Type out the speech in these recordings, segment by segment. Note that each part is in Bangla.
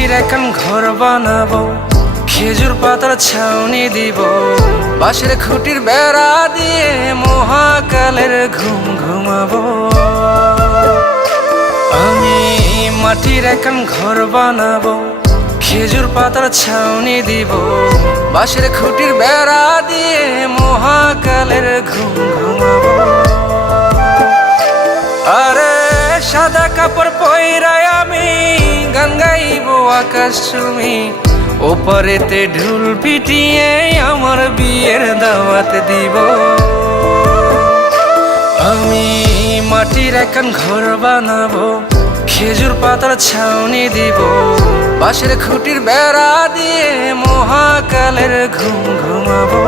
মাটির এখন ঘর বানাবো, খেজুর পাতার ছাউনি দিব, বাঁশের খুঁটির বেড়া দিয়ে মহাকালের ঘুম ঘুমাবো। আমি মাটির এখন ঘর বানাবো, খেজুর পাতার ছাউনি দিব, বাঁশের খুঁটির বেড়া দিয়ে মহাকালের ঘুম ঘুমাবো। আরে সাদা কাপড় পইরায় আমি গান গাইবো আকাশ চুমি, ওপারেতে ঢোল পিটিয়ে আমার বিয়ের দাওয়াত দিব। আমি মাটির এখন ঘর বানাবো, খেজুর পাতার ছাউনি দিব, বাঁশের খুঁটির বেড়া দিয়ে মহাকালের ঘুম ঘুমাবো।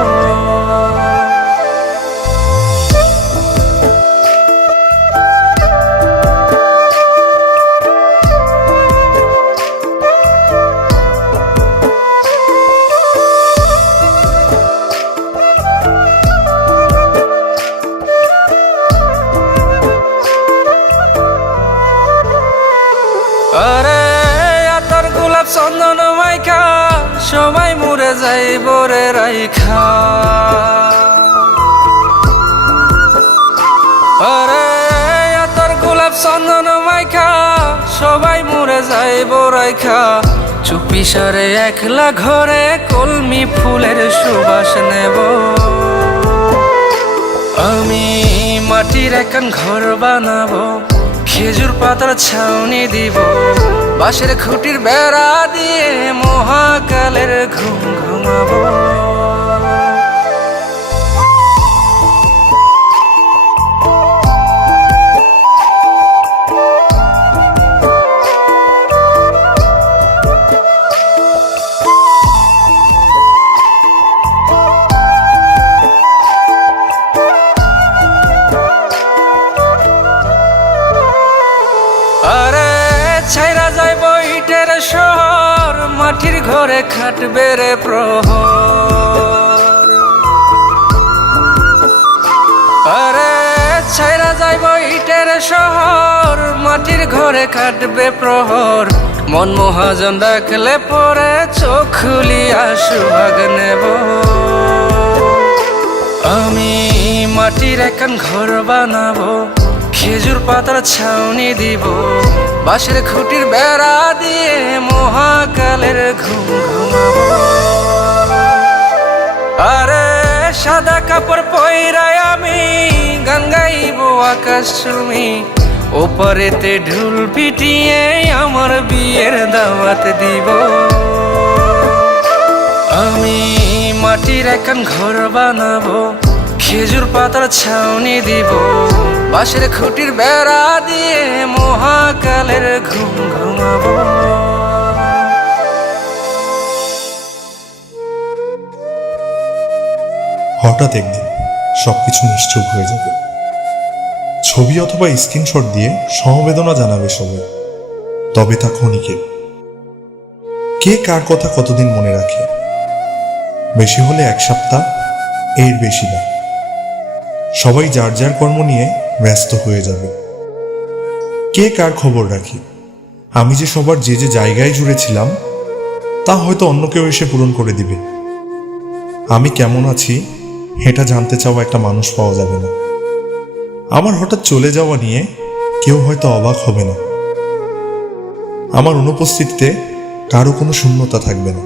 আরে আতর গোলাপ চন্দন মাইখা সবাই মরে যাইব রে রাইখা। আরে আতর গোলাপ চন্দন মাইখা সবাই মরে যাইব রাইখা, চুপি সারে একলা ঘরে কলমি ফুলের সুবাস নেব। আমি মাটির এখন ঘর বানাবো, খেজুর পাতার ছাউনি দিব, বাঁশের খুঁটির বেড়া দিয়ে মহাকালের ঘুম ঘুমাবো। আরে ছাইরা যাইব ইটের শহর, মাটির ঘরে খাটবে রে প্রহর। আরে ছাইরা যাইব ইটের শহর, মাটির ঘরে খাটবে প্রহর, মন মহাজন ডাকলে পরে চোখ খুলিয়া সুভাগ নেব। আমি মাটির এখন ঘর বানাবো, খেজুর পাতার ছাউনি দিব, বাঁশের খুঁটির বেড়া দিয়ে মহাকালের ঘুম ঘুমাবো। আরে সাদা কাপড় পইরায় আমি গান গাইবো আকাশ চুমি, ওপারেতে ঢোল পিটিয়ে আমার বিয়ের দাওয়াত দিব। আমি মাটির এখন ঘর বানাবো, খেজুর পাতার ছাউনি দিব, বাঁশের খুঁটির বেড়া দিয়ে মহাকালের ঘুম ঘুমাবো। হঠাৎ একদিন সবকিছু নিশ্চুপ হয়ে যাবে। ছবি অথবা স্ক্রিনশট দিয়ে সমবেদনা জানাবে সবাই, তবে তা ক্ষণিকের। কে কার কথা কতদিন মনে রাখে? বেশি হলে 1 সপ্তাহ, এর বেশি না। সবাই যার যার কর্ম নিয়ে ব্যস্ত হয়ে যাবে। কে কার খবর রাখি? আমি যে সবার যে যে জায়গায় জুড়েছিলাম তা হয়তো অন্য কেউ এসে পূরণ করে দিবে। আমি কেমন আছি এটা জানতে চাওয়া একটা মানুষ পাওয়া যাবে না। আমার হঠাৎ চলে যাওয়া নিয়ে কেউ হয়তো অবাক হবে না। আমার অনুপস্থিতিতে কারো কোনো শূন্যতা থাকবে না।